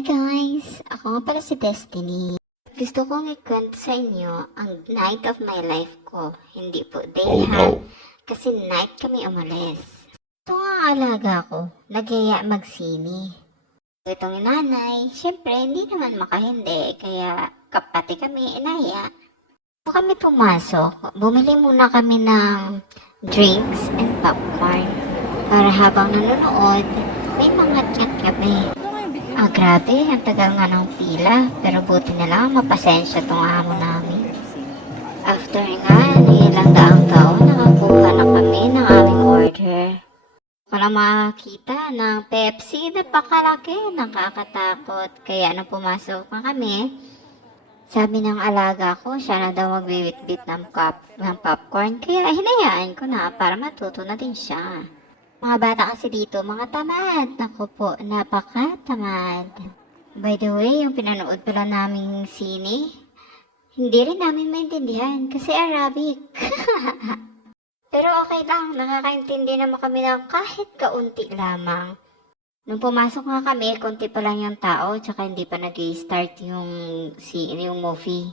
Hi guys! Ako nga pala si Destiny. Gusto kong ikwento sa inyo ang night of my life ko. Hindi po day Oh ha. no. Kasi night kami umalis. Ito nga ang alaga ko. Nagyaya magsini. Itong nanay, syempre hindi naman makahindi. Kaya kapati kami inaya. Bago kami pumasok, bumili muna kami ng drinks and popcorn. Para habang nanonood, may mga chat kami. Grabe, ang tagal nga ng pila. Pero buti na lang, mapasensya tong amo namin. After nga, ilang daang taon, nakakuha na kami ng aming order. Wala makakita ng Pepsi, napakalaki, nakakatakot. Kaya nung pumasok na kami, sabi ng alaga ko, siya na daw magbibitbit ng popcorn. Kaya hinayaan ko na para matuto na din siya. Mga bata kasi dito, mga tamad. Naku po, napaka-tamad. By the way, yung pinanood pala naming sine, hindi rin namin maintindihan kasi Arabic. Pero okay lang, nakakaintindi naman kami ng kahit kaunti lamang. Nung pumasok nga kami, konti pa lang yung tao, tsaka hindi pa nag-start yung movie.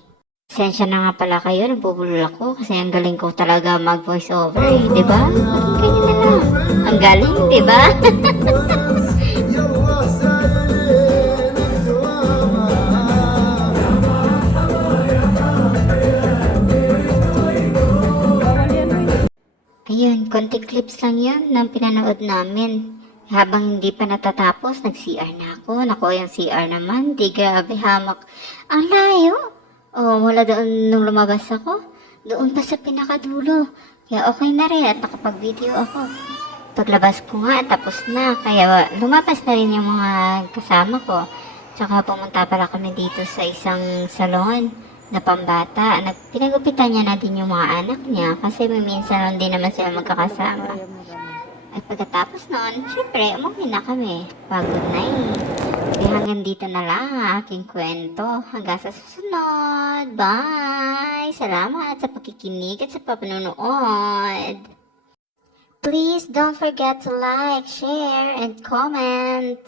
Pasensya na nga pala kayo, nabubulol ako kasi ang galing ko talaga mag-voice over, di ba? Maging ganyan na lang. Ang galing, di ba? Ayun, konting clips lang yun ng pinanood namin. Habang hindi pa natatapos, nag-CR na ako. Naku, yung CR naman, di grabe hamak. Ang layo! Oh, mula doon nung lumabas ako, doon pa sa pinakadulo. Kaya okay na rin at nakapag-video ako. Paglabas ko nga, tapos na. Kaya lumabas na rin yung mga kasama ko. Tsaka pumunta pala kami dito sa isang salon na pambata. Pinagupitan niya na din yung mga anak niya kasi minsan hindi naman sila magkakasama. At pagkatapos noon, syempre, umuwi na kami. Pagod na eh. Kaya hanggang dito na lang ang aking kwento. Hanggang sa susunod. Bye! Salamat sa pakikinig at sa panonood. Please don't forget to like, share, and comment.